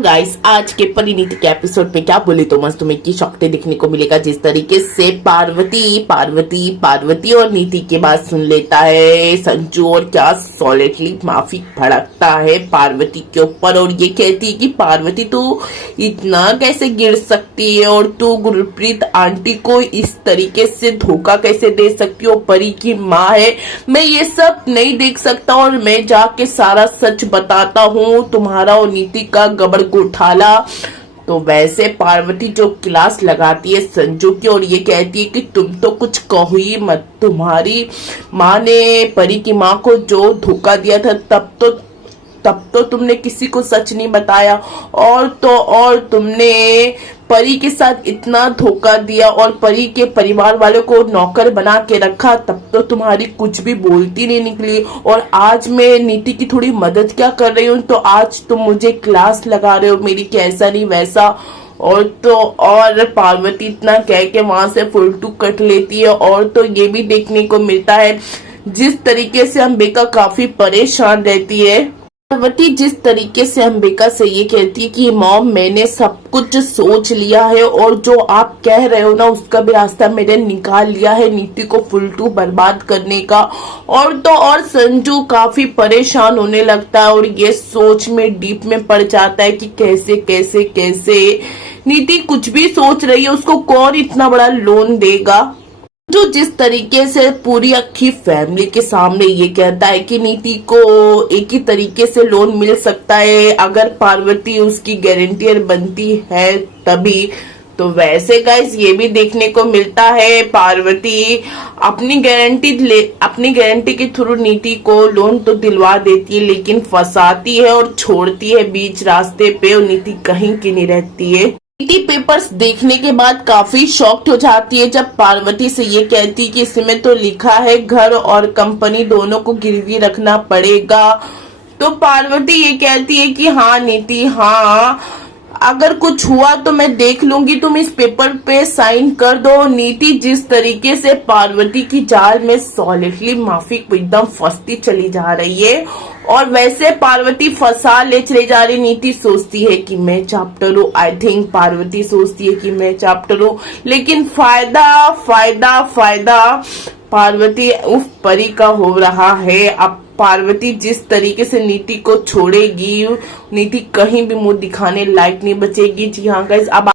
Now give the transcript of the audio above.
Guys, आज के परिणीति के एपिसोड में क्या बोले तो मस्त तुम्हें की शौकते दिखने को मिलेगा। जिस तरीके से पार्वती और नीति की बात सुन लेता है संजू, और क्या सॉलिडली माफी भड़कता है पार्वती के ऊपर और ये कहती है कि पार्वती तू इतना कैसे गिर सकती है और तू गुरप्रीत आंटी को इस तरीके से धोखा कैसे दे सकती हो। परी की माँ है, मैं ये सब नहीं देख सकता और मैं जाके सारा सच बताता हूँ तुम्हारा और नीति का गबड़ घोटाला। तो वैसे पार्वती जो क्लास लगाती है संजू की और ये कहती है कि तुम तो कुछ कहो ही मत, तुम्हारी माँ ने परी की माँ को जो धोखा दिया था तब तो तुमने किसी को सच नहीं बताया, और तुमने परी के साथ इतना धोखा दिया और परी के परिवार वालों को नौकर बना के रखा, तब तो तुम्हारी कुछ भी बोलती नहीं निकली। और आज मैं नीति की थोड़ी मदद क्या कर रही हूँ, तो आज तुम मुझे क्लास लगा रहे हो मेरी कि ऐसा नहीं वैसा। और पार्वती इतना कह के वहां से फुलटू कट लेती है। और तो ये भी देखने को मिलता है जिस तरीके से अंबिका काफी परेशान रहती है। पार्वती जिस तरीके से अंबिका से ये कहती है कि मॉम मैंने सब कुछ सोच लिया है और जो आप कह रहे हो ना उसका भी रास्ता मैंने निकाल लिया है नीति को फुलटू बर्बाद करने का। और संजू काफी परेशान होने लगता है और ये सोच में डीप में पड़ जाता है कि कैसे कैसे कैसे नीति कुछ भी सोच रही है, उसको कौन इतना बड़ा लोन देगा। जो जिस तरीके से पूरी अक्खी फैमिली के सामने ये कहता है कि नीति को एक ही तरीके से लोन मिल सकता है अगर पार्वती उसकी गारंटियर बनती है तभी। तो वैसे गाइस ये भी देखने को मिलता है पार्वती अपनी गारंटी के थ्रू नीति को लोन तो दिलवा देती है, लेकिन फंसाती है और छोड़ती है बीच रास्ते पे और नीति कहीं की नहीं रहती है। नीति पेपर्स देखने के बाद काफी शॉक्ड हो जाती है जब पार्वती से ये कहती है कि इसमें तो लिखा है घर और कंपनी दोनों को गिरवी रखना पड़ेगा। तो पार्वती ये कहती है कि हाँ नीति, हाँ अगर कुछ हुआ तो मैं देख लूंगी, तुम इस पेपर पे साइन कर दो। नीति जिस तरीके से पार्वती की जाल में सॉलिडली माफी एकदम फंसती चली जा रही है और वैसे पार्वती फंसा ले चली जा रही। नीति सोचती है कि मैं चैप्टर हूँ, आई थिंक पार्वती सोचती है कि मैं चैप्टर हूँ, लेकिन फायदा पार्वती उफ परी का हो रहा है। अब पार्वती जिस तरीके से नीति को छोड़ेगी, नीति कहीं भी मुंह दिखाने लायक नहीं बचेगी। जी हाँ गाइस, अब